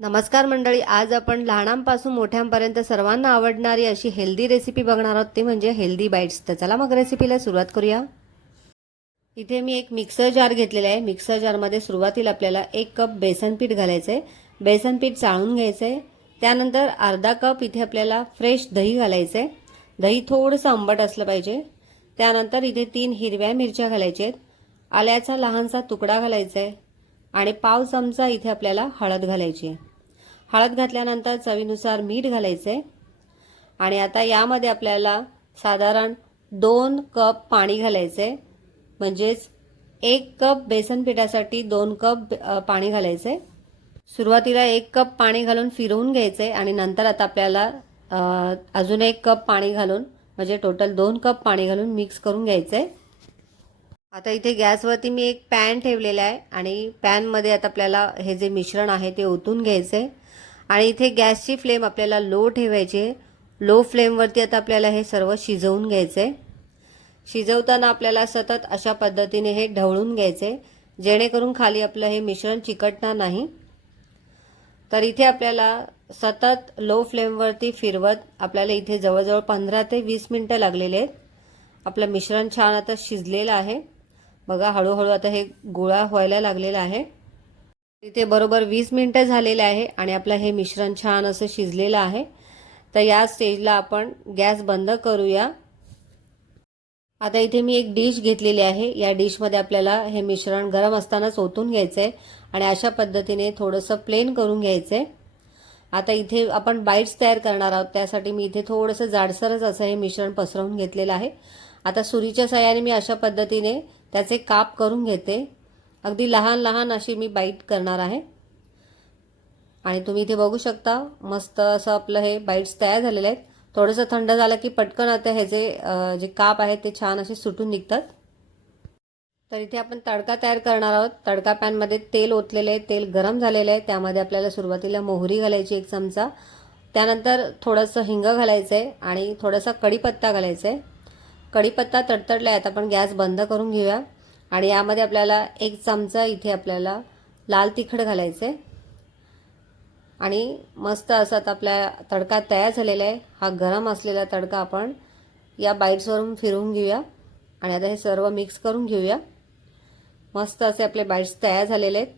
नमस्कार मंडळी आज आपण लहानांपासून मोठ्यांपर्यंत सर्वांना आवडणारी अशी हेल्दी रेसिपी बघणार आहोत. ती म्हणजे हेल्दी बाईट्स तर चला मग रेसिपीला सुरुवात करूया. इथे मी एक मिक्सर जार घेतलेला आहे. मिक्सर जारमध्ये सुरुवातीला आपल्याला एक कप बेसन पीठ घालायचं आहे बेसन पीठ चाळून घ्यायचं आहे त्यानंतर अर्धा कप इथे आपल्याला फ्रेश दही घालायचं आहे दही थोडंसं आंबट असलं पाहिजे. त्यानंतर इथे तीन हिरव्या मिरच्या घालायच्या आहेत. आल्याचा लहानसा तुकडा घालायचा आहे आणि पाव चमचा इथे आपल्याला हळद घालायची आहे. हळद घातल्यानंतर चवीनुसार मीठ घालायचं. आहे आणि आता यामध्ये आपल्याला साधारण दोन कप पाणी घालायचं. आहे म्हणजेच एक कप बेसन पिठासाठी दोन कप पाणी घालायचं. आहे सुरुवातीला एक कप पाणी घालून फिरवून घ्यायचं आहे आणि नंतर आता आपल्याला अजून एक कप पाणी घालून म्हणजे टोटल दोन कप पाणी घालून मिक्स करून घ्यायचं. आहे आता इथे गॅसवरती मी एक पॅन ठेवलेला आहे आणि पॅनमध्ये आता आपल्याला हे जे मिश्रण आहे ते ओतून घ्यायचं आहे आणि इथे गॅसची फ्लेम आपल्याला लो ठेवायची आहे. लो फ्लेमवरती आता आपल्याला हे सर्व शिजवून घ्यायचं आहे शिजवताना आपल्याला सतत अशा पद्धतीने हे ढवळून घ्यायचं आहे जेणेकरून खाली आपलं हे मिश्रण चिकटणार नाही. तर इथे आपल्याला सतत लो फ्लेमवरती फिरवत आपल्याला इथे जवळजवळ पंधरा ते वीस मिनटं लागलेले आहेत. आपलं मिश्रण छान आता शिजलेलं आहे. बघा हळूहळू आता हे गोळा व्हायला लागलेला आहे. तिथे बरोबर वीस मिनटं झालेले आहे आणि आपलं हे मिश्रण छान असं शिजलेलं आहे. तर या स्टेजला आपण गॅस बंद करूया. आता इथे मी एक डिश घेतलेली आहे. या डिशमध्ये आपल्याला हे मिश्रण गरम असतानाच ओतून घ्यायचं आहे आणि अशा पद्धतीने थोडंसं प्लेन करून घ्यायचं आहे आता इथे आपण बाईट्स तयार करणार आहोत. त्यासाठी मी इथे थोडंसं जाडसरच असं हे मिश्रण पसरवून घेतलेलं आहे. आता सुरीच्या सहाय्याने मी अशा पद्धतीने त्याचे काप करून घेते. अगदी लहान लहान अशी मी बाईट करणार आहे. आणि तुम्ही इथे बघू शकता मस्त असं आपलं हे बाईट्स तयार झालेले आहेत. थोडंसं थंड झालं की पटकन आता हे जे काप आहेत ते छान असे सुटून निघतात. तर इथे आपण तडका तयार करणार आहोत. तडका पॅनमध्ये तेल ओतलेले आहे. तेल गरम झालेलं आहे. त्यामध्ये आपल्याला सुरुवातीला मोहरी घालायची एक चमचा. त्यानंतर थोडंसं हिंग घालायचं आहे आणि थोडासा कढीपत्ता घालायचा आहे कढीपत्ता तडतडला आहे आता आपण गॅस बंद करून घेऊया. आणि यामध्ये आपल्याला एक चमचा इथे आपल्याला लाल तिखट घालायचं आहे आणि मस्त असं आता आपल्या तडका तयार झालेला आहे. हा गरम असलेला तडका आपण या बाईट्सवरून फिरवून घेऊया. आणि आता हे सर्व मिक्स करून घेऊया. मस्त असे आपले बाईट्स तयार झालेले आहेत.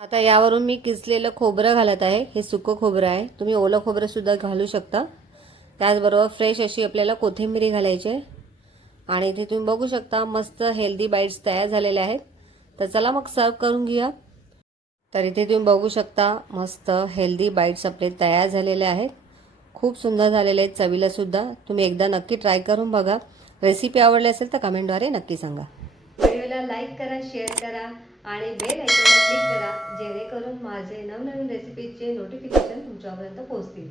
आता यावरून मी किसलेलं खोबरं घालत आहे. हे सुकं खोबरं आहे. तुम्ही ओलं खोबरं सुद्धा घालू शकता. त्याचबरोबर फ्रेश अशी आपल्याला कोथिंबिरी घालायची आहे. आणि इथे तुम्ही बघू शकता मस्त हेल्दी बाईट्स तयार झालेले आहेत. तर चला मग सर्व करून घेऊया. तर इथे तुम्ही बघू शकता मस्त हेल्दी बाईट्स आपले तयार झालेले आहेत. खूप सुंदर झालेले आहेत चवीला सुद्धा. तुम्ही एकदा नक्की ट्राय करून बघा. रेसिपी आवडली असेल तर कमेंटद्वारे नक्की सांगा. व्हिडिओला लाईक करा शेअर करा आणि बेल आयकॉनला क्लिक करा जेणेकरून माझे नवनवीन रेसिपीचे नोटिफिकेशन तुमच्यापर्यंत पोहोचतील.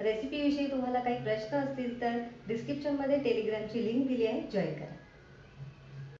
रेसिपीविषयी तुम्हाला काही प्रश्न असतील तर डिस्क्रिप्शनमध्ये टेलिग्रामची लिंक दिली आहे. जॉईन करा.